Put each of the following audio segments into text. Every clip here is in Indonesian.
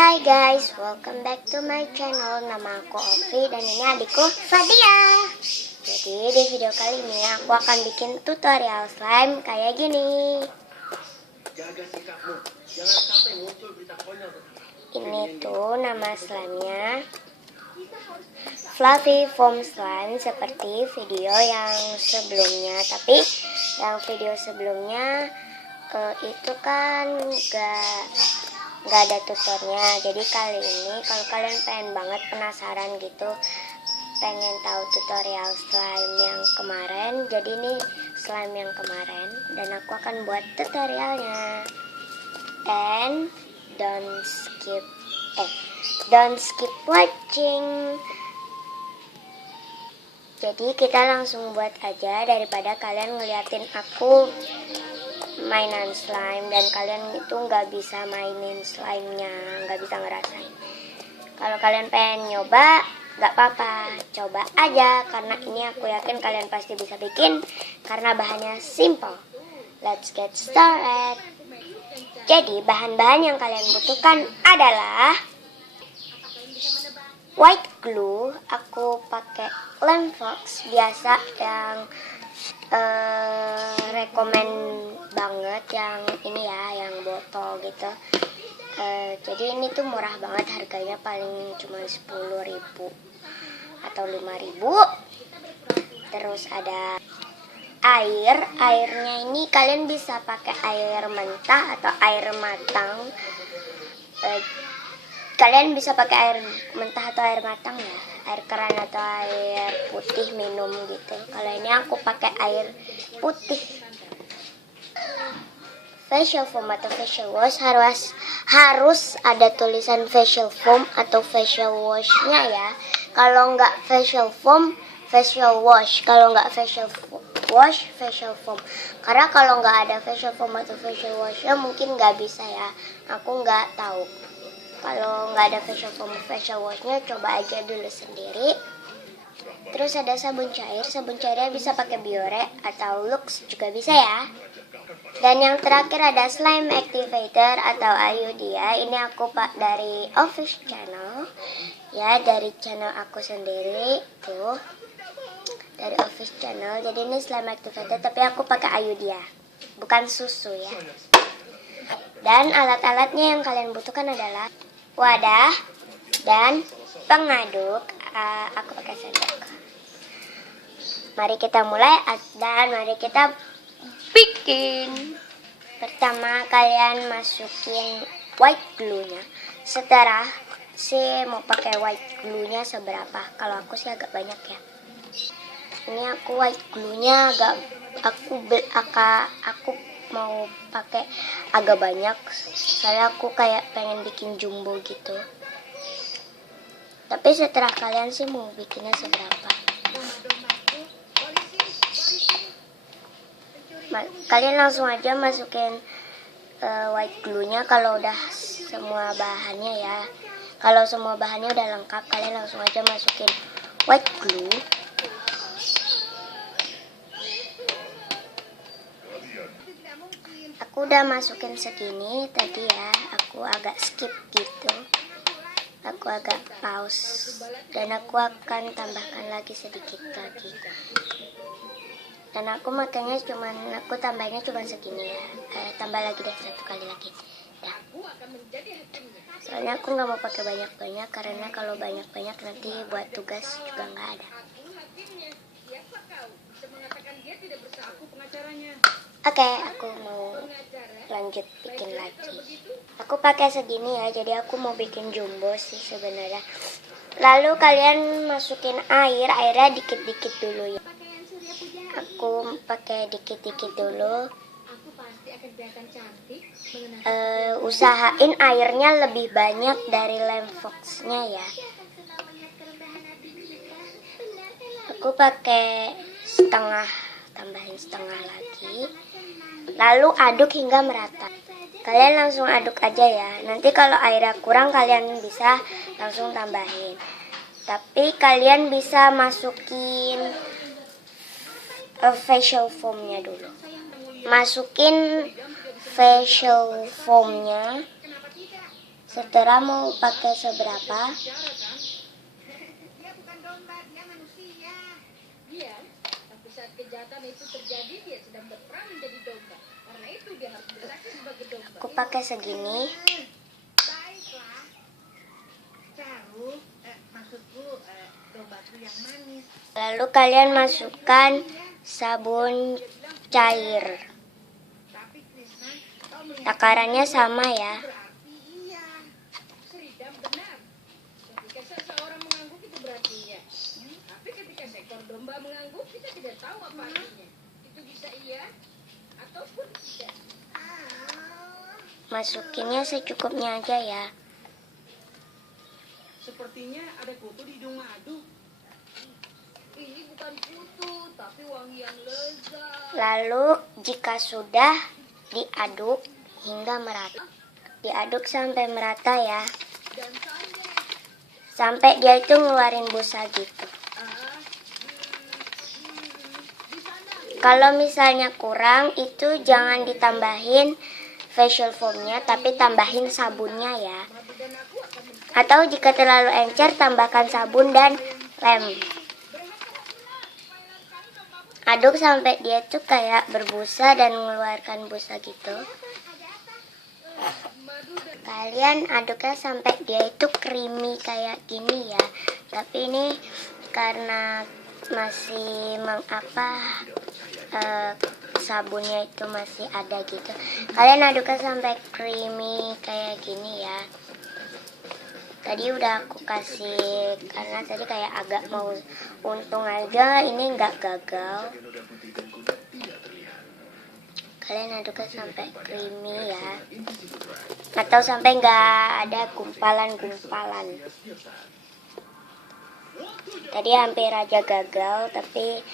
Hai guys, welcome back to my channel. Nama aku Ovi dan ini adikku Fadia. Jadi di video kali ini aku akan bikin tutorial slime kayak gini. Ini tuh nama slime-nya Fluffy Foam Slime seperti video yang sebelumnya. Tapi yang video sebelumnya itu kan nggak ada tutornya. Jadi kali ini kalau kalian pengen banget penasaran gitu, pengen tahu tutorial slime yang kemarin, jadi ini slime yang kemarin dan aku akan buat tutorialnya. And don't skip watching. Jadi kita langsung buat aja daripada kalian ngeliatin aku mainan slime dan kalian itu nggak bisa mainin slime-nya, nggak bisa ngerasain. Kalau kalian pengen nyoba, nggak apa-apa, coba aja karena ini aku yakin kalian pasti bisa bikin karena bahannya simple. Let's get started. Jadi bahan-bahan yang kalian butuhkan adalah white glue. Aku pakai Lem Fox biasa yang rekomen banget, yang ini ya, yang botol gitu. Jadi ini tuh murah banget, harganya paling cuma 10.000 atau 5.000. Terus ada airnya ini kalian bisa pakai air mentah atau air matang. Kalian bisa pakai air mentah atau air matang ya, air keran atau air putih minum gitu. Kalau ini aku pakai air putih. Facial foam atau facial wash harus ada tulisan facial foam atau facial wash-nya ya. Kalau nggak facial foam, facial wash. Kalau nggak facial wash, facial foam. Karena kalau nggak ada facial foam atau facial wash-nya mungkin nggak bisa ya. Aku nggak tahu. Kalau nggak ada facial foam, facial wash-nya coba aja dulu sendiri. Terus ada sabun cairnya bisa pakai Biore atau Lux juga bisa ya. Dan yang terakhir ada slime activator atau Ayudia. Ini aku dari office channel ya, dari channel aku sendiri tuh, dari office channel. Jadi ini slime activator tapi aku pakai Ayudia, bukan susu ya. Dan alat-alatnya yang kalian butuhkan adalah wadah dan pengaduk. Aku pakai sendok. Mari kita mulai dan mari kita bikin. Pertama kalian masukin white glue-nya. Setara sih mau pakai white glue-nya seberapa. Kalau aku sih agak banyak ya. Ini aku white glue-nya aku mau pakai agak banyak. Soalnya aku kayak pengen bikin jumbo gitu. Tapi setelah kalian sih mau bikinnya seberapa. Kalian langsung aja masukin white glue-nya kalau udah semua bahannya ya. Kalau semua bahannya udah lengkap, kalian langsung aja masukin white glue. Aku udah masukin segini tadi ya. Aku agak skip gitu. Aku agak pause dan aku akan tambahkan lagi sedikit lagi. Dan aku makanya aku tambahnya cuma segini ya. Tambah lagi deh satu kali lagi. Dah. Soalnya aku nggak mau pakai banyak-banyak karena kalau banyak-banyak nanti buat tugas juga nggak ada. Oke, aku mau lanjut bikin lagi. Aku pakai segini ya, jadi aku mau bikin jumbo sih sebenarnya. Lalu kalian masukin airnya dikit-dikit dulu ya. Aku pakai dikit-dikit dulu. Usahain airnya lebih banyak dari Lem Fox-nya ya. Aku pakai setengah, tambahin setengah lagi. Lalu aduk hingga merata. Kalian langsung aduk aja ya. Nanti kalau airnya kurang kalian bisa langsung tambahin. Tapi kalian bisa masukin facial foam-nya dulu. Masukin facial foam-nya Setelah mau pakai seberapa, Dia bukan domba, dia manusia. Iya, tapi saat kejahatan itu terjadi, dia sedang berperan menjadi domba. Karena itu dia harus bersaksi sebagai domba. aku pakai segini. Baiklah. Caru, maksudku dombaku yang manis. Lalu kalian masukkan sabun cair. Tapi Krishna, kau melihat Takarannya sama ya. berarti iya. Seridam benar. Ketika seseorang mengangguk itu berarti iya. Tapi ketika seekor domba mengangguk, kita tidak tahu apa artinya. Itu bisa iya ataupun tidak. Masukinnya secukupnya aja ya. Sepertinya ada kutu di hidung madu. Ini bukan kutu, tapi wangi yang lezat. Lalu jika sudah diaduk hingga merata. Diaduk sampai merata ya. Dan sampai Sampai dia itu ngeluarin busa gitu. di sana. Kalau misalnya kurang itu jangan ditambahin facial foamnya, tapi tambahin sabunnya ya. Dan aku akan Atau jika terlalu encer tambahkan sabun dan lem. Aduk sampai dia tuh kayak berbusa dan mengeluarkan busa gitu. Kalian aduknya sampai dia itu creamy kayak gini ya. Tapi ini karena masih sabunnya itu masih ada gitu. Kalian aduknya sampai creamy kayak gini ya. Tadi udah aku kasih, karena tadi kayak agak mau, untung aja ini nggak gagal. Kalian aduknya sampai creamy ya, atau sampai nggak ada gumpalan-gumpalan. Tadi hampir aja gagal, tapi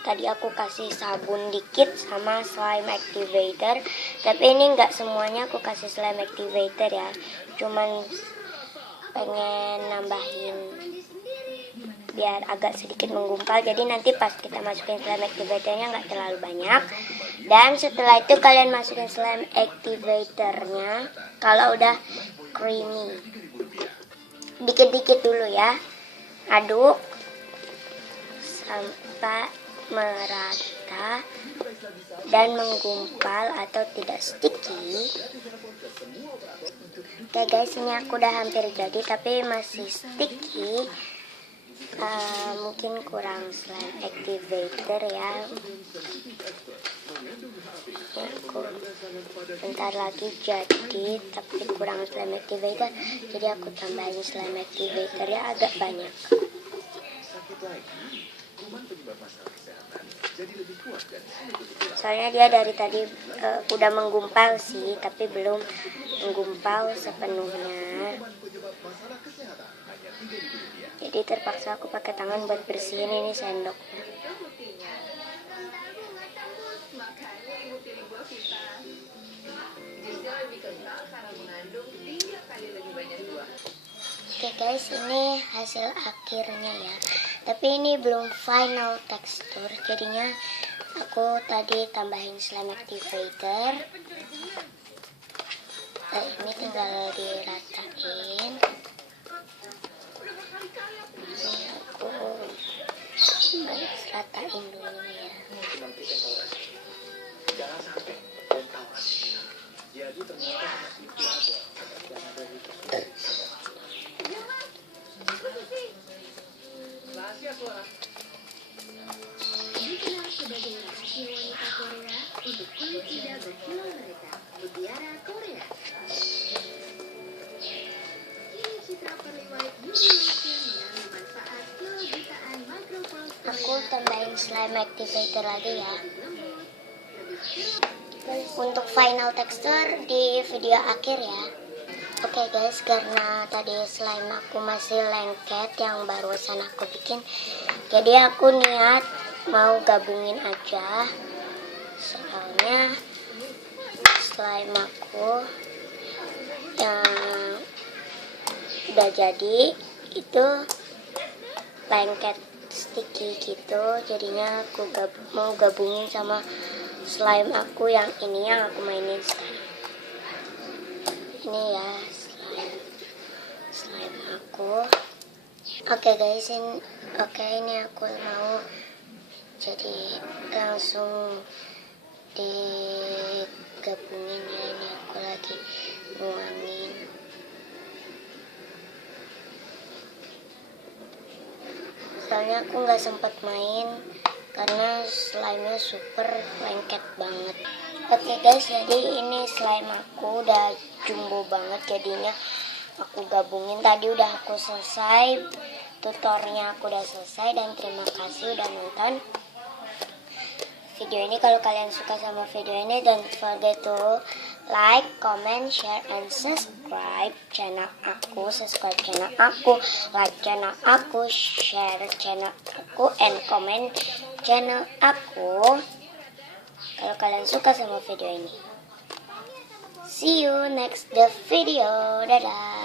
tadi aku kasih sabun dikit sama slime activator. Tapi ini nggak semuanya aku kasih slime activator ya, cuman pengen nambahin biar agak sedikit menggumpal. Jadi nanti pas kita masukin slime activatornya nggak terlalu banyak. Dan setelah itu kalian masukin slime activatornya kalau udah creamy. Dikit-dikit dulu ya, aduk sampai merata dan menggumpal atau tidak sticky. Oke guys, ini aku udah hampir jadi tapi masih sticky. Mungkin kurang slime activator ya. Aku bentar lagi jadi tapi kurang slime activator, jadi aku tambahin slime activator ya agak banyak. Soalnya dia dari tadi udah menggumpal sih, tapi belum menggumpal sepenuhnya. Jadi terpaksa aku pakai tangan buat bersihin ini sendoknya. Makanya ibu pilih buah kita. Jusnya lebih kental karena mengandung 3 kali lebih banyak buah. Oke guys, ini hasil akhirnya ya. Tapi ini belum final tekstur, jadinya aku tadi tambahin slime activator. Ini tinggal diratain. Ini aku ratain dulu ya. Rahasia suara. Dikenal sebagai rahasia wanita Korea untuk kulit tidak berkilau mereka, Mutiara Korea. Ini citra perliwait beauty lotion dengan manfaat jutaan micropore Aku tambahin slime activator lagi ya. lembut, lebih cerah. Untuk final tekstur di video akhir ya. Oke guys, karena tadi slime aku masih lengket yang barusan aku bikin, jadi aku niat mau gabungin aja. Soalnya slime aku yang udah jadi itu lengket sticky gitu, jadinya aku mau gabungin sama slime aku yang ini yang aku mainin sekarang. Ini ya slime aku. Oke guys, ini aku mau jadi langsung digabungin ya. Ini aku lagi nuangin. Soalnya aku nggak sempat main karena slime-nya super lengket banget. Oke guys, jadi ini slime aku udah jumbo banget jadinya. Aku gabungin, tadi udah aku selesai, tutornya aku udah selesai, dan terima kasih udah nonton video ini. Kalau kalian suka sama video ini, don't forget to like, comment, share, and subscribe channel aku. Subscribe channel aku, like channel aku, share channel aku, and comment channel aku kalau kalian suka sama video ini. See you next the video. Dadah.